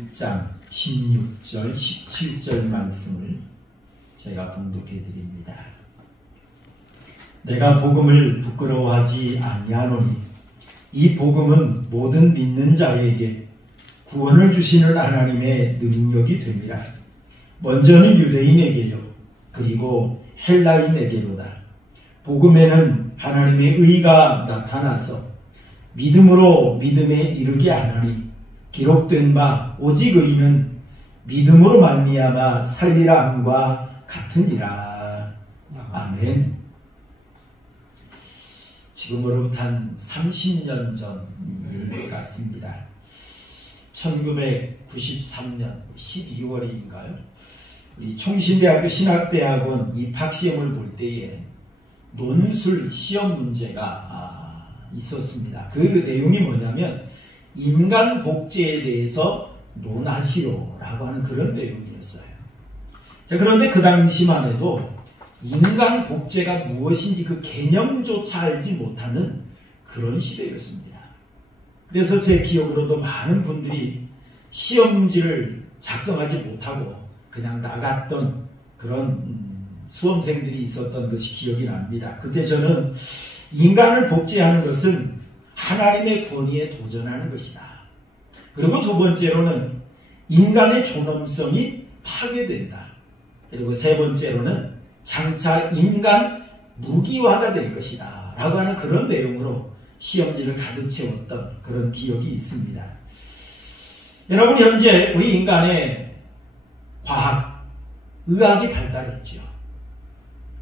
1장 16절, 17절 말씀을 제가 봉독해 드립니다. 내가 복음을 부끄러워하지 아니하노니 이 복음은 모든 믿는 자에게 구원을 주시는 하나님의 능력이 됨이라. 먼저는 유대인에게요, 그리고 헬라인에게로다. 복음에는 하나님의 의가 나타나서 믿음으로 믿음에 이르게 하나니 기록된 바 오직 의인은 믿음으로 말미암아 살리라 함과 같으니라. 아멘. 지금으로부터 한 30년 전일 것 같습니다. 1993년 12월인가요? 우리 총신대학교 신학대학원 입학시험을 볼 때에 논술 시험 문제가 있었습니다. 그 내용이 뭐냐면 인간 복제에 대해서 논하시오라고 하는 그런 내용이었어요. 자, 그런데 그 당시만 해도 인간 복제가 무엇인지 그 개념조차 알지 못하는 그런 시대였습니다. 그래서 제 기억으로도 많은 분들이 시험지를 작성하지 못하고 그냥 나갔던 그런 수험생들이 있었던 것이 기억이 납니다. 그때 저는 인간을 복제하는 것은 하나님의 권위에 도전하는 것이다. 그리고 두 번째로는 인간의 존엄성이 파괴된다. 그리고 세 번째로는 장차 인간 무기화가 될 것이다 라고 하는 그런 내용으로 시험지를 가득 채웠던 그런 기억이 있습니다. 여러분, 현재 우리 인간의 과학, 의학이 발달했죠.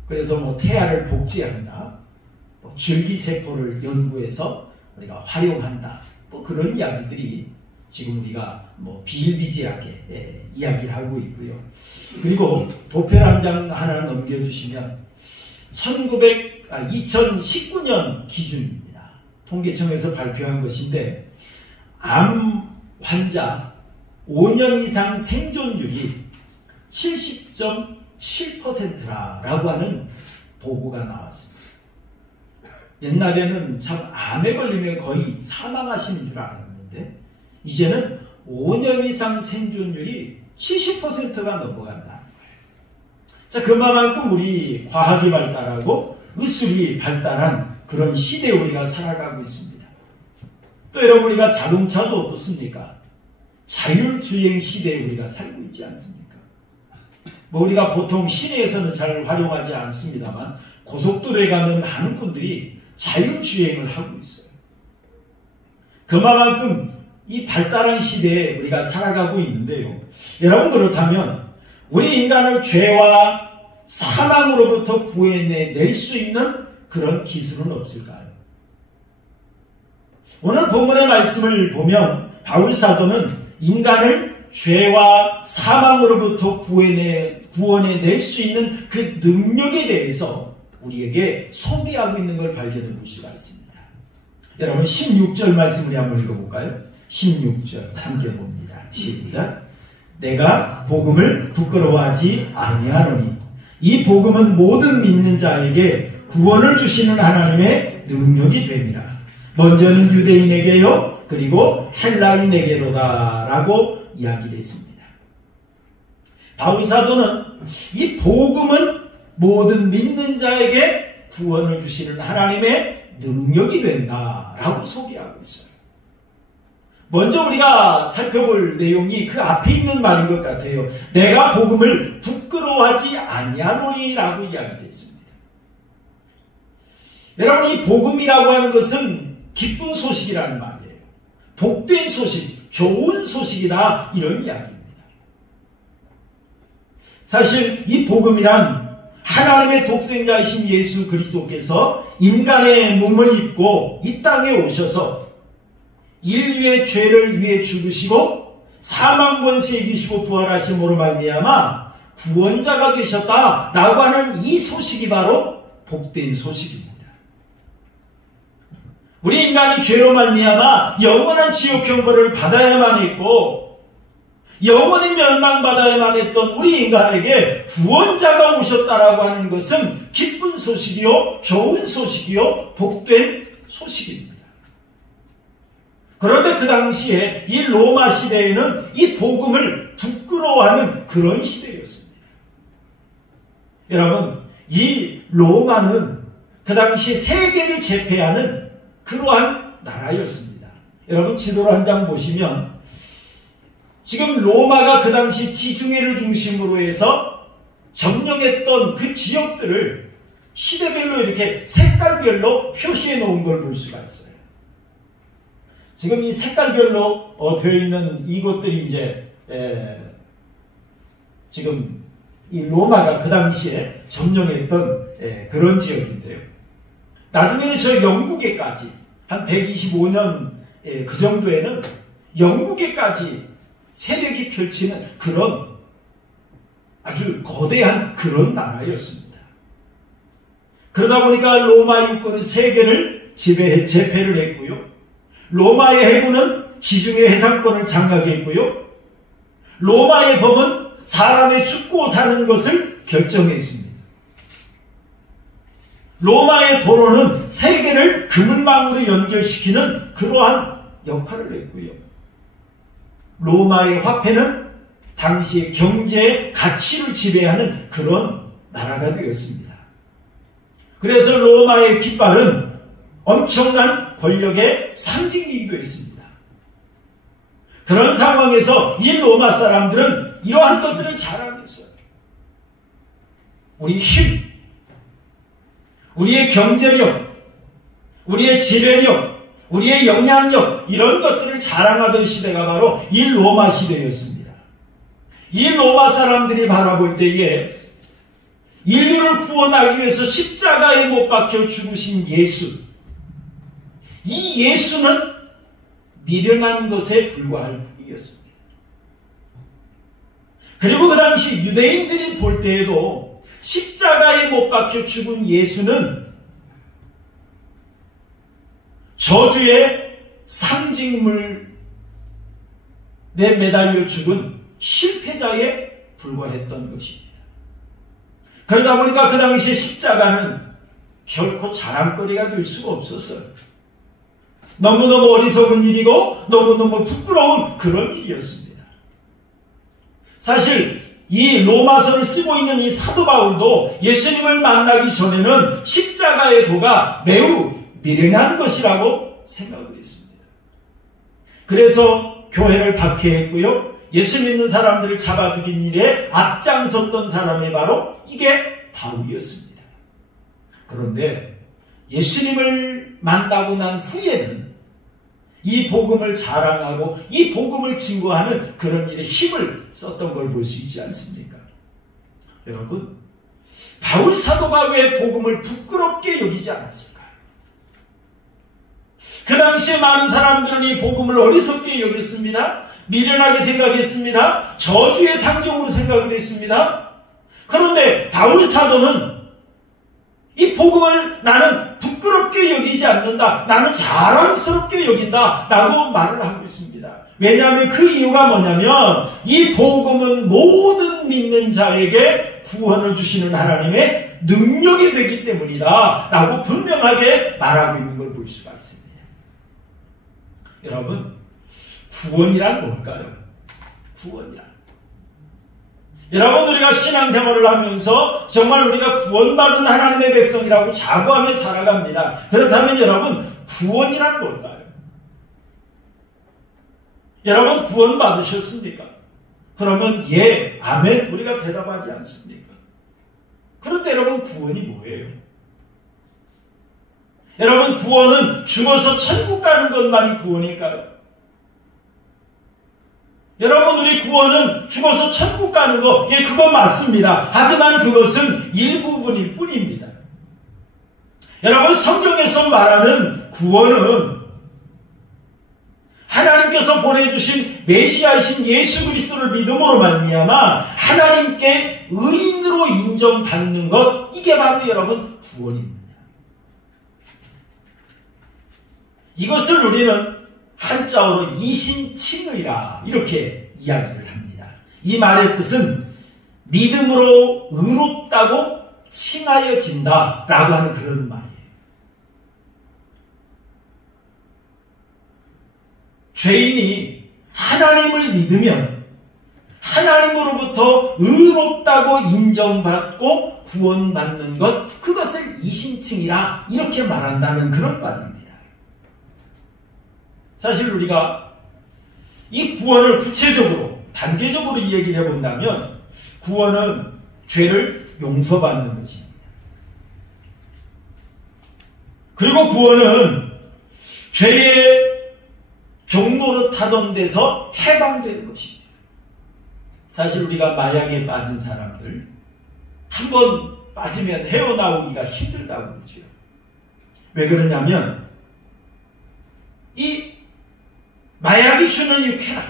그래서 태아를 복제한다, 줄기세포를 연구해서 우리가 활용한다, 그런 이야기들이 지금 우리가 비일비재하게 이야기를 하고 있고요. 그리고 도표 한 장 하나 넘겨주시면 2019년 기준입니다. 통계청에서 발표한 것인데 암 환자 5년 이상 생존율이 70.7%라고 하는 보고가 나왔습니다. 옛날에는 참 암에 걸리면 거의 사망하시는 줄 알았는데 이제는 5년 이상 생존율이 70%가 넘어간다. 자, 그만큼 우리 과학이 발달하고 의술이 발달한 그런 시대에 우리가 살아가고 있습니다. 또 여러분, 우리가 자동차도 어떻습니까? 자율주행 시대에 우리가 살고 있지 않습니까? 우리가 보통 시내에서는 잘 활용하지 않습니다만 고속도로에 가면 많은 분들이 자율주행을 하고 있어요. 그만큼 이 발달한 시대에 우리가 살아가고 있는데요. 여러분, 그렇다면 우리 인간을 죄와 사망으로부터 구해낼 수 있는 그런 기술은 없을까요? 오늘 본문의 말씀을 보면 바울 사도는 인간을 죄와 사망으로부터 구원해낼 수 있는 그 능력에 대해서 우리에게 소개하고 있는 걸 발견해 볼 수가 있습니다. 여러분, 16절 말씀 우리 한번 읽어볼까요? 16절 함께 봅니다. 시작. 내가 복음을 부끄러워하지 아니하노니 이 복음은 모든 믿는 자에게 구원을 주시는 하나님의 능력이 됨이라. 먼저는 유대인에게요, 그리고 헬라인에게로다 라고 이야기를 했습니다. 바울 사도는 이 복음은 모든 믿는 자에게 구원을 주시는 하나님의 능력이 된다라고 소개하고 있어요. 먼저 우리가 살펴볼 내용이 그 앞에 있는 말인 것 같아요. 내가 복음을 부끄러워하지 아니하노니라고 이야기를 했습니다. 여러분, 이 복음이라고 하는 것은 기쁜 소식이라는 말이에요. 복된 소식, 좋은 소식이다, 이런 이야기입니다. 사실 이 복음이란 하나님의 독생자이신 예수 그리스도께서 인간의 몸을 입고 이 땅에 오셔서 인류의 죄를 위해 죽으시고 사망 권세에 이기시고 부활하심으로 말미암아 구원자가 되셨다라고 하는 이 소식이 바로 복된 소식입니다. 우리 인간이 죄로 말미암아 영원한 지옥 형벌을 받아야만 했고 영원히 멸망받아야만 했던 우리 인간에게 구원자가 오셨다라고 하는 것은 기쁜 소식이요, 좋은 소식이요, 복된 소식입니다. 그런데 그 당시에 이 로마 시대에는 이 복음을 부끄러워하는 그런 시대였습니다. 여러분, 이 로마는 그 당시 세계를 제패하는 그러한 나라였습니다. 여러분, 지도를 한 장 보시면 지금 로마가 그 당시 지중해를 중심으로 해서 점령했던 그 지역들을 시대별로 이렇게 색깔별로 표시해 놓은 걸 볼 수가 있어요. 지금 이 색깔별로 되어 있는 이곳들이 이제 지금 이 로마가 그 당시에 점령했던 그런 지역인데요. 나중에는 저 영국에까지 한 125년 그 정도에는 영국에까지 세력이 펼치는 그런 아주 거대한 그런 나라였습니다. 그러다 보니까 로마 육군은 세계를 제패를 했고요. 로마의 해군은 지중해 해상권을 장악했고요. 로마의 법은 사람의 죽고 사는 것을 결정했습니다. 로마의 도로는 세계를 그물망으로 연결시키는 그러한 역할을 했고요. 로마의 화폐는 당시의 경제의 가치를 지배하는 그런 나라가 되었습니다. 그래서 로마의 깃발은 엄청난 권력의 상징이기도 했습니다. 그런 상황에서 이 로마 사람들은 이러한 것들을 자랑했어요. 우리 힘, 우리의 경제력, 우리의 지배력, 우리의 영향력, 이런 것들을 자랑하던 시대가 바로 이 로마 시대였습니다. 이 로마 사람들이 바라볼 때에 인류를 구원하기 위해서 십자가에 못 박혀 죽으신 예수, 이 예수는 미련한 것에 불과할 뿐이었습니다. 그리고 그 당시 유대인들이 볼 때에도 십자가에 못 박혀 죽은 예수는 저주의 상징물에 매달려 죽은 실패자에 불과했던 것입니다. 그러다 보니까 그 당시에 십자가는 결코 자랑거리가 될 수가 없었어요. 너무너무 어리석은 일이고 너무너무 부끄러운 그런 일이었습니다. 사실 이 로마서를 쓰고 있는 이 사도 바울도 예수님을 만나기 전에는 십자가의 도가 매우 미련한 것이라고 생각을 했습니다. 그래서 교회를 박해했고요. 예수 믿는 사람들을 잡아 죽인 일에 앞장섰던 사람이 바로 이게 바울이었습니다. 그런데 예수님을 만나고 난 후에는 이 복음을 자랑하고 이 복음을 증거하는 그런 일에 힘을 썼던 걸 볼 수 있지 않습니까? 여러분, 바울 사도가 왜 복음을 부끄럽게 여기지 않았을까요? 그 당시에 많은 사람들은 이 복음을 어리석게 여겼습니다. 미련하게 생각했습니다. 저주의 상징으로 생각을 했습니다. 그런데 바울 사도는 이 복음을 나는 부끄럽게 여기지 않는다. 나는 자랑스럽게 여긴다. 라고 말을 하고 있습니다. 왜냐하면 그 이유가 뭐냐면 이 복음은 모든 믿는 자에게 구원을 주시는 하나님의 능력이 되기 때문이다. 라고 분명하게 말하고 있는 걸 볼 수가 있습니다. 여러분, 구원이란 뭘까요? 구원이란. 여러분, 우리가 신앙생활을 하면서 정말 우리가 구원받은 하나님의 백성이라고 자부하며 살아갑니다. 그렇다면 여러분, 구원이란 뭘까요? 여러분, 구원 받으셨습니까? 그러면 예, 아멘, 우리가 대답하지 않습니까? 그런데 여러분, 구원이 뭐예요? 여러분, 구원은 죽어서 천국 가는 것만이 구원일까요? 여러분, 우리 구원은 죽어서 천국 가는 거, 예, 그건 맞습니다. 하지만 그것은 일부분일 뿐입니다. 여러분, 성경에서 말하는 구원은 하나님께서 보내주신 메시아이신 예수 그리스도를 믿음으로 말미암아 하나님께 의인으로 인정받는 것, 이게 바로 여러분 구원입니다. 이것을 우리는 한자어로 이신칭의라 이렇게 이야기를 합니다. 이 말의 뜻은 믿음으로 의롭다고 칭하여진다 라고 하는 그런 말이에요. 죄인이 하나님을 믿으면 하나님으로부터 의롭다고 인정받고 구원받는 것, 그것을 이심층이라 이렇게 말한다는 그런 말입니다. 사실 우리가 이 구원을 구체적으로 단계적으로 이 얘기를 해본다면 구원은 죄를 용서받는 것입니다. 그리고 구원은 죄의 종로로 타던 데서 해방되는 것입니다. 사실 우리가 마약에 빠진 사람들 한번 빠지면 헤어나오기가 힘들다고 그러죠. 왜 그러냐면 이 마약이 주는 이 쾌락,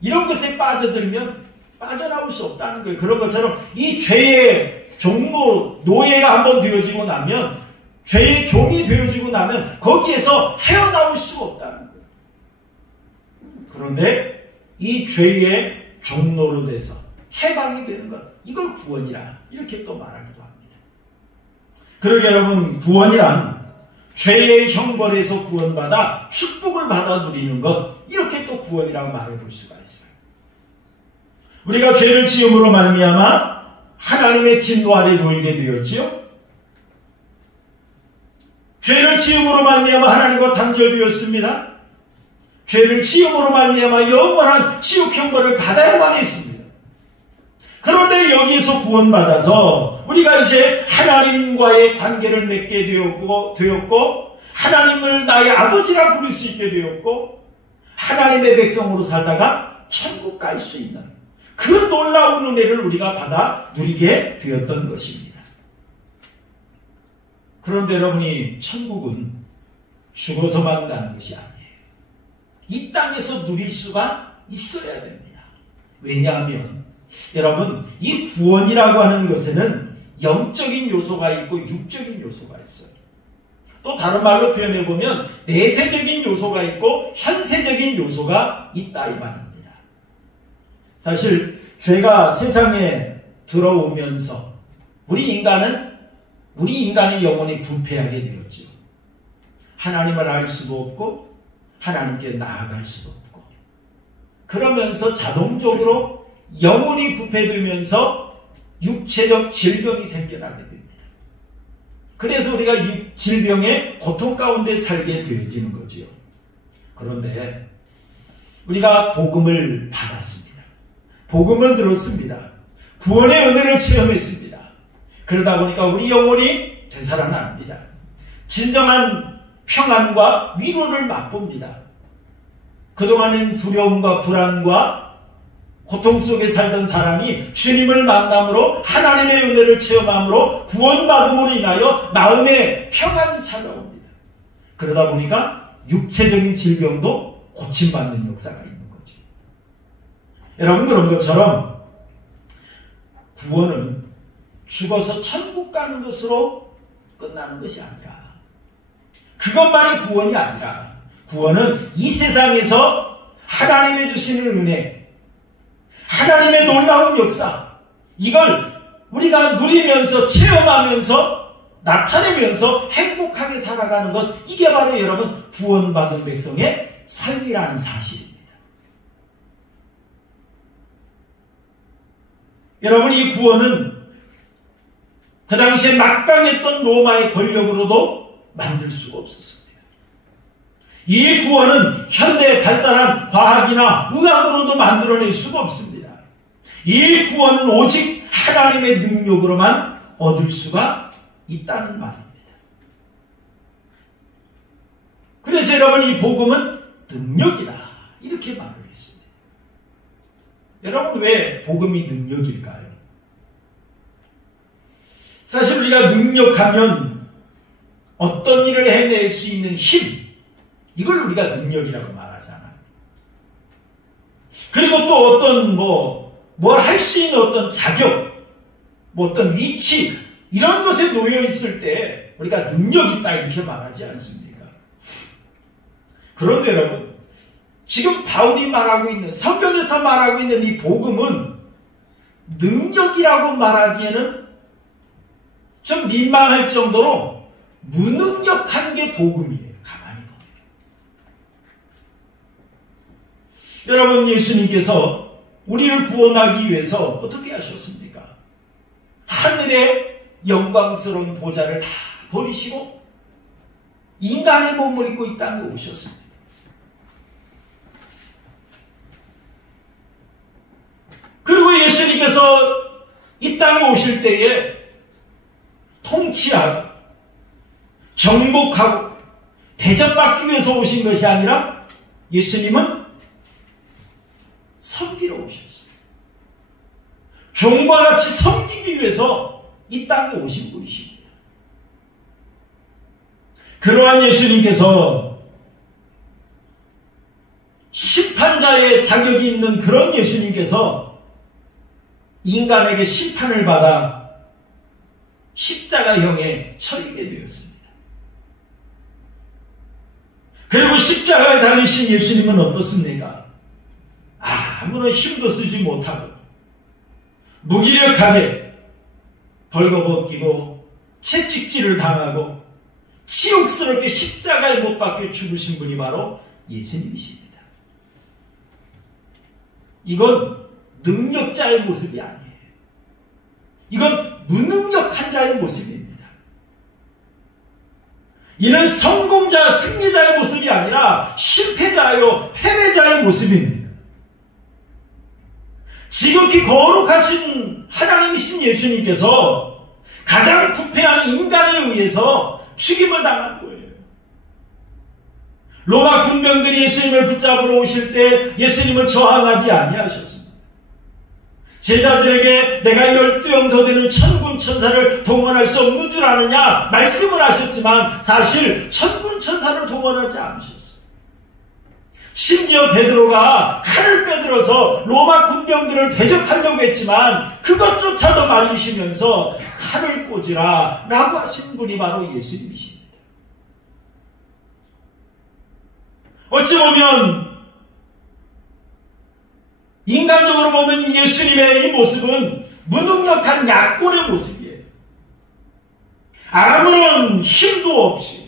이런 것에 빠져들면 빠져나올 수 없다는 거예요. 그런 것처럼 이 죄의 종로, 노예가 한번 되어지고 나면, 죄의 종이 되어지고 나면 거기에서 헤어나올 수가 없다는 거예요. 그런데 이 죄의 종로로 돼서 해방이 되는 것, 이걸 구원이라 이렇게 또 말하기도 합니다. 그러게 여러분, 구원이란 죄의 형벌에서 구원받아 축복을 받아 누리는 것, 이렇게 또 구원이라고 말해볼 수가 있어요. 우리가 죄를 지음으로 말미암아 하나님의 진노 아래 놓이게 되었지요. 죄를 지음으로 말미암아 하나님과 단절되었습니다. 죄를 지음으로 말미암아 영원한 지옥 형벌을 받아야만 했습니다. 그런데 여기에서 구원받아서 우리가 이제 하나님과의 관계를 맺게 되었고 하나님을 나의 아버지라 부를 수 있게 되었고 하나님의 백성으로 살다가 천국 갈 수 있는 그 놀라운 은혜를 우리가 받아 누리게 되었던 것입니다. 그런데 여러분이 천국은 죽어서만 가는 것이 아니에요. 이 땅에서 누릴 수가 있어야 됩니다. 왜냐하면 여러분, 이 구원이라고 하는 것에는 영적인 요소가 있고 육적인 요소가 있어요. 또 다른 말로 표현해보면 내세적인 요소가 있고 현세적인 요소가 있다 이 말입니다. 사실 죄가 세상에 들어오면서 우리 인간의 영혼이 부패하게 되었죠. 하나님을 알 수도 없고 하나님께 나아갈 수도 없고, 그러면서 자동적으로 영혼이 부패되면서 육체적 질병이 생겨나게 됩니다. 그래서 우리가 질병의 고통 가운데 살게 되어지는 거지요. 그런데 우리가 복음을 받았습니다. 복음을 들었습니다. 구원의 은혜를 체험했습니다. 그러다 보니까 우리 영혼이 되살아납니다. 진정한 평안과 위로를 맛봅니다. 그동안은 두려움과 불안과 고통 속에 살던 사람이 주님을 만남으로 하나님의 은혜를 체험함으로 구원받음으로 인하여 마음에 평안이 찾아옵니다. 그러다 보니까 육체적인 질병도 고침받는 역사가 있는 거죠. 여러분, 그런 것처럼 구원은 죽어서 천국 가는 것으로 끝나는 것이 아니라, 그것만이 구원이 아니라 구원은 이 세상에서 하나님의 주시는 은혜, 하나님의 놀라운 역사, 이걸 우리가 누리면서 체험하면서 나타내면서 행복하게 살아가는 것, 이게 바로 여러분 구원받은 백성의 삶이라는 사실입니다. 여러분, 이 구원은 그 당시에 막강했던 로마의 권력으로도 만들 수가 없었습니다. 이 구원은 현대에 발달한 과학이나 의학으로도 만들어낼 수가 없습니다. 이 구원은 오직 하나님의 능력으로만 얻을 수가 있다는 말입니다. 그래서 여러분, 이 복음은 능력이다 이렇게 말을 했습니다. 여러분, 왜 복음이 능력일까요? 사실 우리가 능력하면 어떤 일을 해낼 수 있는 힘, 이걸 우리가 능력이라고 말하잖아요. 그리고 또 어떤 뭘 할 수 있는 어떤 자격, 어떤 위치, 이런 것에 놓여 있을 때 우리가 능력이 있다 이렇게 말하지 않습니까? 그런데 여러분, 지금 바울이 말하고 있는, 성경에서 말하고 있는 이 복음은 능력이라고 말하기에는 좀 민망할 정도로 무능력한 게 복음이에요. 가만히 보면. 여러분, 예수님께서 우리를 구원하기 위해서 어떻게 하셨습니까? 하늘의 영광스러운 보좌를 다 버리시고 인간의 몸을 입고 이 땅에 오셨습니다. 그리고 예수님께서 이 땅에 오실 때에 통치하고 정복하고 대접받기 위해서 오신 것이 아니라 예수님은 섬기러 오셨어요. 종과 같이 섬기기 위해서 이 땅에 오신 분이십니다. 그러한 예수님께서 심판자의 자격이 있는 그런 예수님께서 인간에게 심판을 받아 십자가형에 처리게 되었습니다. 그리고 십자가에 달리신 예수님은 어떻습니까? 아무런 힘도 쓰지 못하고 무기력하게 벌거벗기고 채찍질을 당하고 치욕스럽게 십자가에 못 박혀 죽으신 분이 바로 예수님이십니다. 이건 능력자의 모습이 아니에요. 이건 무능력한 자의 모습입니다. 이는 성공자, 승리자의 모습이 아니라 실패자요, 패배자의 모습입니다. 지극히 거룩하신 하나님이신 예수님께서 가장 부패한 인간에 의해서 죽임을 당한 거예요. 로마 군병들이 예수님을 붙잡으러 오실 때 예수님은 저항하지 아니하셨습니다. 제자들에게 내가 12영 더 되는 천군 천사를 동원할 수 없는 줄 아느냐 말씀을 하셨지만 사실 천군 천사를 동원하지 않으셨어요. 심지어 베드로가 칼을 빼들어서 로마 군병들을 대적하려고 했지만 그것조차도 말리시면서 칼을 꽂으라 라고 하신 분이 바로 예수님이십니다. 어찌 보면 인간적으로 보면 이 예수님의 이 모습은 무능력한 약골의 모습이에요. 아무런 힘도 없이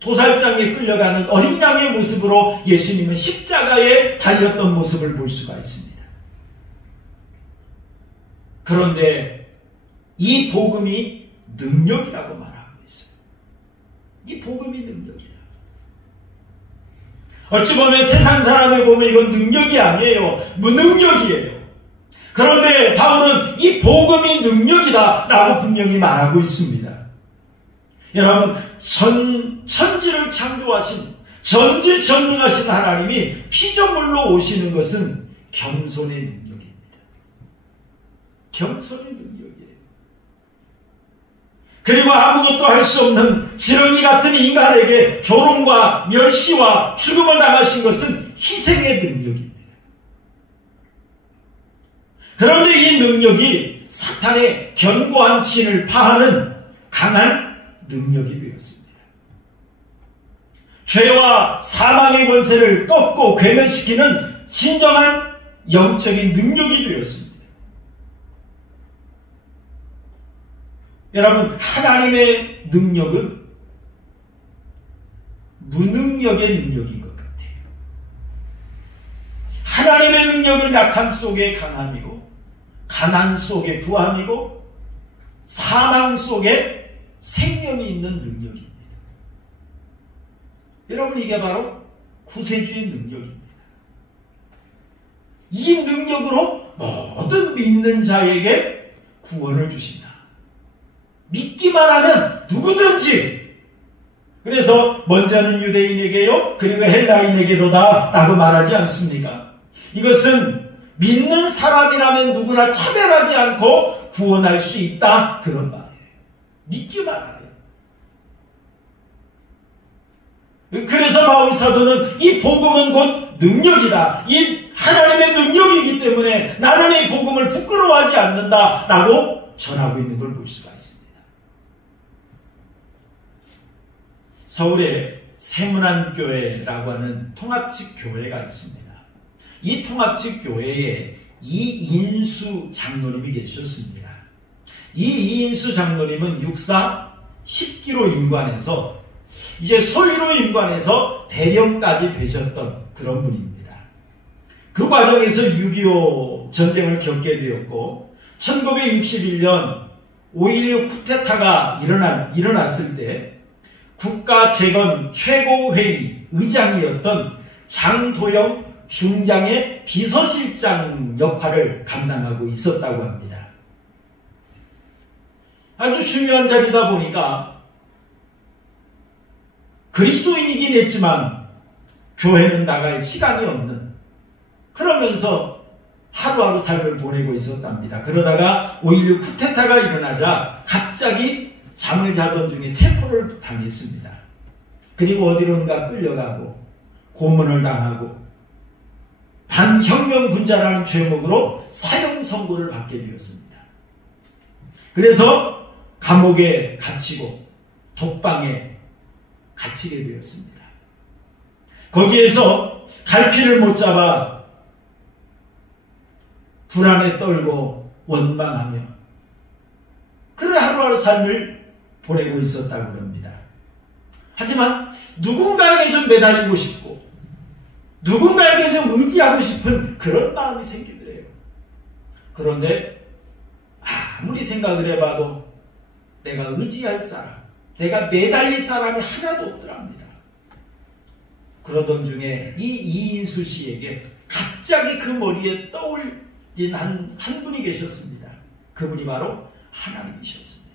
도살장에 끌려가는 어린 양의 모습으로 예수님은 십자가에 달렸던 모습을 볼 수가 있습니다. 그런데 이 복음이 능력이라고 말하고 있어요. 이 복음이 능력이다. 어찌 보면 세상 사람이 보면 이건 능력이 아니에요. 무능력이에요. 그런데 바울은 이 복음이 능력이다 라고 분명히 말하고 있습니다. 여러분, 천지를 창조하신 전지전능하신 하나님이 피조물로 오시는 것은 겸손의 능력입니다. 겸손의 능력이에요. 그리고 아무것도 할 수 없는 지렁이 같은 인간에게 조롱과 멸시와 죽음을 당하신 것은 희생의 능력입니다. 그런데 이 능력이 사탄의 견고한 진을 파하는 강한 능력이 되었습니다. 죄와 사망의 권세를 꺾고 괴멸시키는 진정한 영적인 능력이 되었습니다. 여러분, 하나님의 능력은 무능력의 능력인 것 같아요. 하나님의 능력은 약함 속에 강함이고 가난 속에 부함이고 사망 속에 생명이 있는 능력입니다. 여러분, 이게 바로 구세주의 능력입니다. 이 능력으로 모든 믿는 자에게 구원을 주신다. 믿기만 하면 누구든지, 그래서 먼저는 유대인에게요 그리고 헬라인에게로다 라고 말하지 않습니까? 이것은 믿는 사람이라면 누구나 차별하지 않고 구원할 수 있다, 그런 말이에요. 믿기만 하면. 그래서 바울 사도는 이 복음은 곧 능력이다, 이 하나님의 능력이기 때문에 나는 이 복음을 부끄러워하지 않는다 라고 전하고 있는 걸 볼 수가 있습니다. 서울에 세문안교회라고 하는 통합직 교회가 있습니다. 이 통합직 교회에 이인수 장로님이 계셨습니다. 이 이인수 장로님은 육사 10기로 임관해서 이제 소위로 임관해서 대령까지 되셨던 그런 분입니다. 그 과정에서 6.25 전쟁을 겪게 되었고 1961년 5.16 쿠데타가 일어났을 때 국가재건 최고회의 의장이었던 장도영 중장의 비서실장 역할을 감당하고 있었다고 합니다. 아주 중요한 자리다 보니까 그리스도인이긴 했지만 교회는 나갈 시간이 없는, 그러면서 하루하루 삶을 보내고 있었답니다. 그러다가 5.16 쿠데타가 일어나자 갑자기 잠을 자던 중에 체포를 당했습니다. 그리고 어디론가 끌려가고 고문을 당하고 반혁명분자라는 죄목으로 사형 선고를 받게 되었습니다. 그래서 감옥에 갇히고 독방에 갇히게 되었습니다. 거기에서 갈피를 못 잡아 불안에 떨고 원망하며 그런 하루하루 삶을 보내고 있었다고 합니다. 하지만 누군가에게 좀 매달리고 싶고 누군가에게 좀 의지하고 싶은 그런 마음이 생기더래요. 그런데 아무리 생각을 해봐도 내가 의지할 사람, 내가 매달릴 사람이 하나도 없더랍니다. 그러던 중에 이 이인수 씨에게 갑자기 그 머리에 떠올린 한 분이 계셨습니다. 그분이 바로 하나님이셨습니다.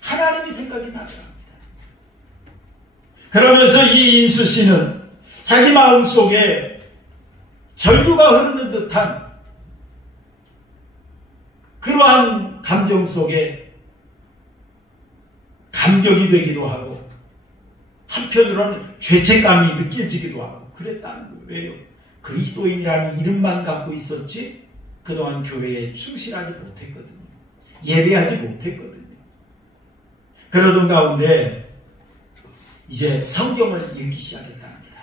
하나님이 생각이 나더랍니다. 그러면서 이인수 씨는 자기 마음속에 전류가 흐르는 듯한 그러한 감정 속에 감격이 되기도 하고 한편으로는 죄책감이 느껴지기도 하고 그랬다는 거예요. 왜요? 그리스도인이라는 이름만 갖고 있었지 그동안 교회에 충실하지 못했거든요. 예배하지 못했거든요. 그러던 가운데 이제 성경을 읽기 시작했답니다.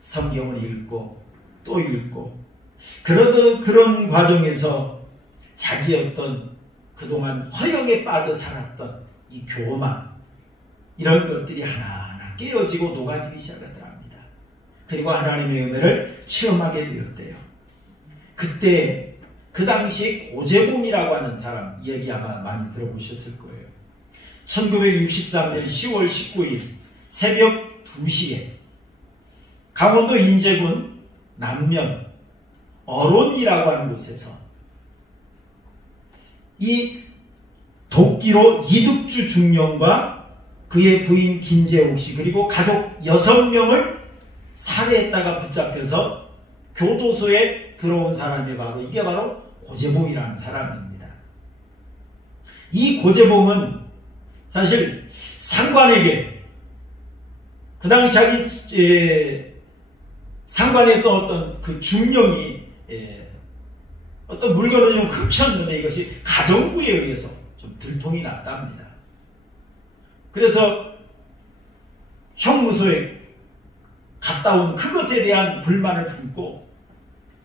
성경을 읽고 또 읽고 그런 과정에서 자기 어떤 그동안 허영에 빠져 살았던 이 교만 이런 것들이 하나하나 깨어지고 녹아지기 시작하더랍니다. 그리고 하나님의 은혜를 체험하게 되었대요. 그때 그 당시 고재봉이라고 하는 사람 얘기 아마 많이 들어보셨을 거예요. 1963년 10월 19일 새벽 2시에 강원도 인제군 남면 어론이라고 하는 곳에서 이 도끼로 이득주 중령과 그의 부인 김재옥 씨 그리고 가족 6명을 살해했다가 붙잡혀서 교도소에 들어온 사람이 이게 바로 고재봉이라는 사람입니다. 이 고재봉은 사실 상관에게 그 당시 자기 상관에 있던 어떤 그 중령이 어떤 물건을 좀 훔쳤는데 이것이 가정부에 의해서 좀 들통이 났답니다. 그래서 형무소에 갔다 온 그것에 대한 불만을 품고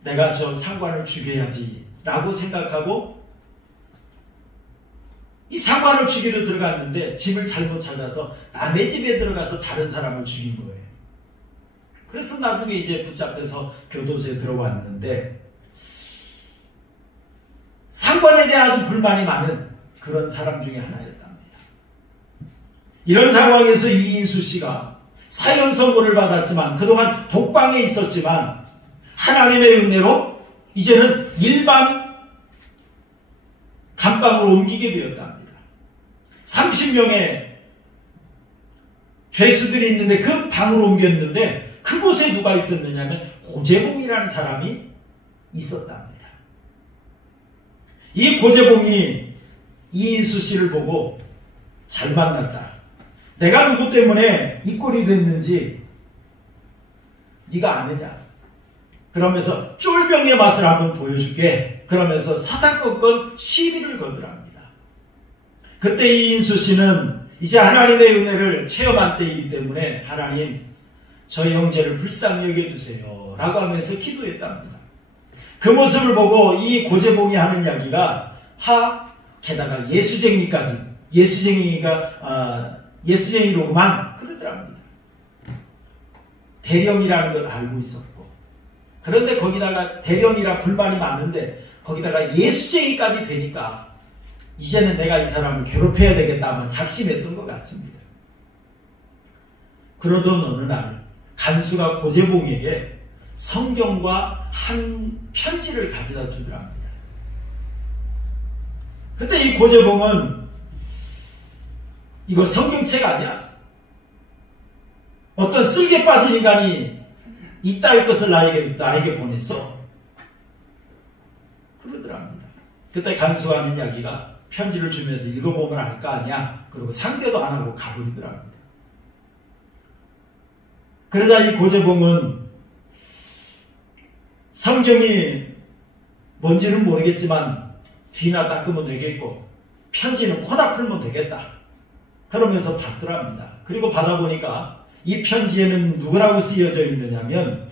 내가 저 상관을 죽여야지 라고 생각하고 이 상관을 죽이러 들어갔는데 집을 잘못 찾아서 남의 집에 들어가서 다른 사람을 죽인 거예요. 그래서 나중에 이제 붙잡혀서 교도소에 들어왔는데 상관에 대한 불만이 많은 그런 사람 중에 하나였답니다. 이런 상황에서 이인수 씨가 사형 선고를 받았지만 그동안 독방에 있었지만 하나님의 은혜로 이제는 일반 감방으로 옮기게 되었답니다. 30명의 죄수들이 있는데 그 방으로 옮겼는데 그곳에 누가 있었느냐면 고재봉이라는 사람이 있었답니다. 이 고재봉이 이인수 씨를 보고 잘 만났다. 내가 누구 때문에 이 꼴이 됐는지 네가 아느냐. 그러면서 쫄병의 맛을 한번 보여줄게. 그러면서 사사건건 시비를 거더랍니다. 그때 이인수 씨는 이제 하나님의 은혜를 체험한 때이기 때문에 하나님 저희 형제를 불쌍히 여겨주세요 라고 하면서 기도했답니다. 그 모습을 보고 이 고재봉이 하는 이야기가 게다가 예수쟁이까지 예수쟁이로만 그러더랍니다. 대령이라는 걸 알고 있었고, 그런데 거기다가 대령이라 불만이 많은데 거기다가 예수쟁이까지 되니까 이제는 내가 이 사람을 괴롭혀야 되겠다 아마 작심했던 것 같습니다. 그러던 어느 날 간수가 고재봉에게 성경과 한 편지를 가져다 주더랍니다. 그때 이 고재봉은 이거 성경책 아니야? 어떤 쓸개 빠진 인간이 이따위 것을 나에게 보냈어. 그러더랍니다. 그때 간수가 하는 이야기가 편지를 주면서 읽어보면 알 거 아니야. 그리고 상대도 안 하고 가버리더랍니다. 그러다 이 고재봉은 성경이 뭔지는 모르겠지만 뒤나 닦으면 되겠고 편지는 코나 풀면 되겠다. 그러면서 받더랍니다. 그리고 받아보니까 이 편지에는 누구라고 쓰여져 있느냐면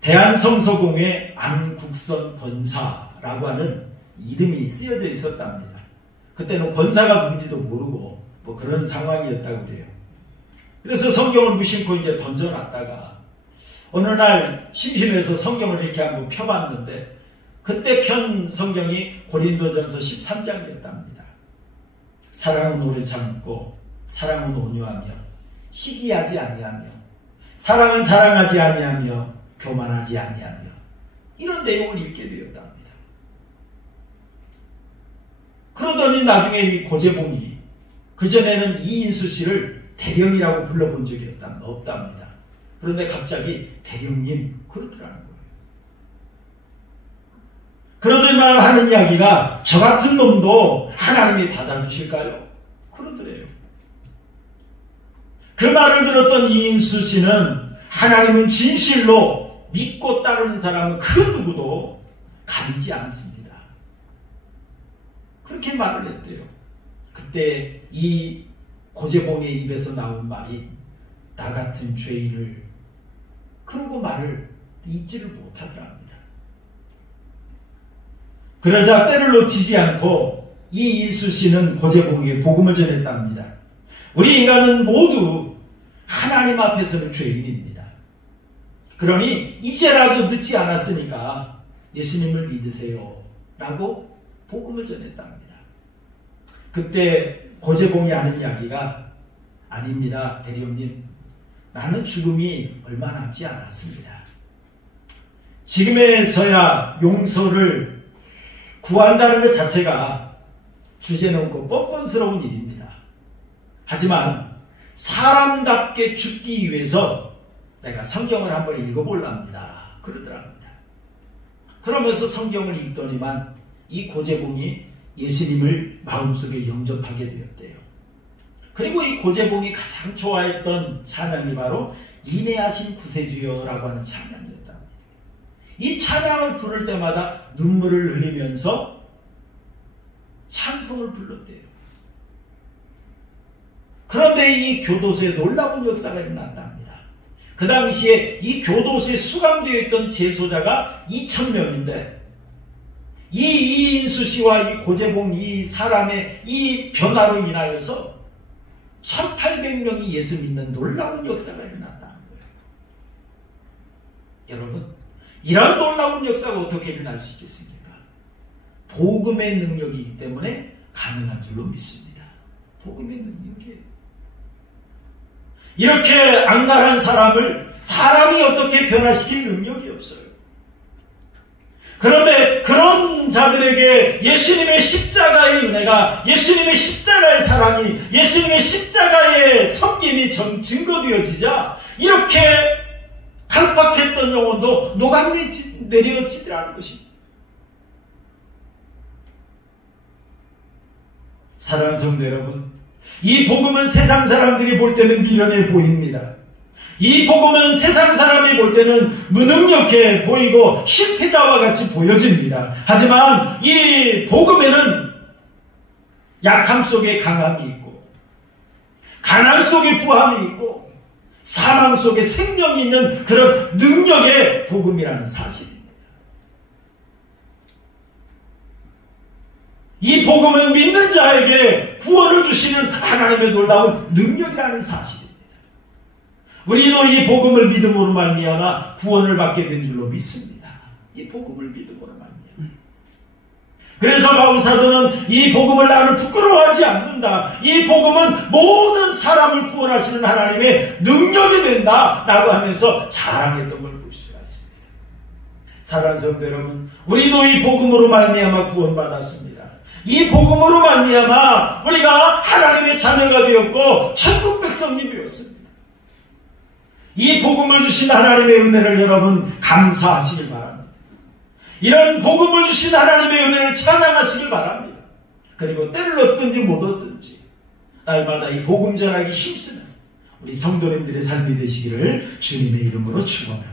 대한성서공회 안국선 권사라고 하는 이름이 쓰여져 있었답니다. 그때는 권사가 누군지도 모르고 뭐 그런 상황이었다고 그래요. 그래서 성경을 무심코 이제 던져놨다가 어느 날 심심해서 성경을 이렇게 한번 펴봤는데 그때 편 성경이 고린도전서 13장이었답니다. 사랑은 오래 참고 사랑은 온유하며 시기하지 아니하며 사랑은 자랑하지 아니하며 교만하지 아니하며 이런 내용을 읽게 되었답니다. 그러더니 나중에 이 고재봉이 그전에는 이인수 씨를 대령이라고 불러본 적이 없답니다. 그런데 갑자기 대령님 그러더라는 거예요. 그러더니만 하는 이야기가 저 같은 놈도 하나님이 받아주실까요? 그러더래요. 그 말을 들었던 이인수 씨는 하나님은 진실로 믿고 따르는 사람은 그 누구도 가리지 않습니다. 그렇게 말을 했대요. 그때 이 고재봉의 입에서 나온 말이 나 같은 죄인을 그러고 말을 잊지를 못하더랍니다. 그러자 때를 놓치지 않고 이 이수 씨는 고재봉에게 복음을 전했답니다. 우리 인간은 모두 하나님 앞에서는 죄인입니다. 그러니 이제라도 늦지 않았으니까 예수님을 믿으세요 라고 복음을 전했답니다. 그때 고재봉이 하는 이야기가 아닙니다. 대령님, 나는 죽음이 얼마 남지 않았습니다. 지금에서야 용서를 구한다는 것 자체가 주제넘고 뻔뻔스러운 일입니다. 하지만 사람답게 죽기 위해서 내가 성경을 한번 읽어볼랍니다. 그러더랍니다. 그러면서 성경을 읽더니만 이 고재봉이 예수님을 마음속에 영접하게 되었대요. 그리고 이 고재봉이 가장 좋아했던 찬양이 바로 인내하신 구세주여라고 하는 찬양이었다. 이 찬양을 부를 때마다 눈물을 흘리면서 찬송을 불렀대요. 그런데 이 교도소에 놀라운 역사가 일어났답니다. 그 당시에 이 교도소에 수감되어 있던 재소자가 2,000명인데 이 이인수 씨와 이 고재봉 이 사람의 이 변화로 인하여서 1,800명이 예수 믿는 놀라운 역사가 일어났다는 거예요. 여러분, 이런 놀라운 역사가 어떻게 일어날 수 있겠습니까? 복음의 능력이기 때문에 가능한 줄로 믿습니다. 복음의 능력이에요. 이렇게 악랄한 사람을 사람이 어떻게 변화시킬 능력이 없어요. 그런데 그런 자들에게 예수님의 십자가의 은혜가, 예수님의 십자가의 사랑이, 예수님의 십자가의 섬김이 증거되어지자 이렇게 강팍했던 영혼도 녹아내려지더라는 것입니다. 사랑하는 성도 여러분, 이 복음은 세상 사람들이 볼 때는 미련해 보입니다. 이 복음은 세상 사람이 볼 때는 무능력해 보이고 실패자와 같이 보여집니다. 하지만 이 복음에는 약함 속에 강함이 있고 가난 속에 부함이 있고 사망 속에 생명이 있는 그런 능력의 복음이라는 사실입니다. 이 복음은 믿는 자에게 구원을 주시는 하나님의 놀라운 능력이라는 사실입니다. 우리도 이 복음을 믿음으로 말미암아 구원을 받게 된 줄로 믿습니다. 이 복음을 믿음으로 말미암아. 그래서 바울 사도는 이 복음을 나는 부끄러워하지 않는다. 이 복음은 모든 사람을 구원하시는 하나님의 능력이 된다 라고 하면서 자랑했던 걸 볼 수가 있습니다. 사랑하는 성도 여러분, 우리도 이 복음으로 말미암아 구원받았습니다. 이 복음으로 말미암아 우리가 하나님의 자녀가 되었고 천국 백성이 되었습니다. 이 복음을 주신 하나님의 은혜를 여러분 감사하시길 바랍니다. 이런 복음을 주신 하나님의 은혜를 찬양하시길 바랍니다. 그리고 때를 얻든지 못 얻든지 날마다 이 복음 전하기 힘쓰는 우리 성도님들의 삶이 되시기를 주님의 이름으로 축원합니다.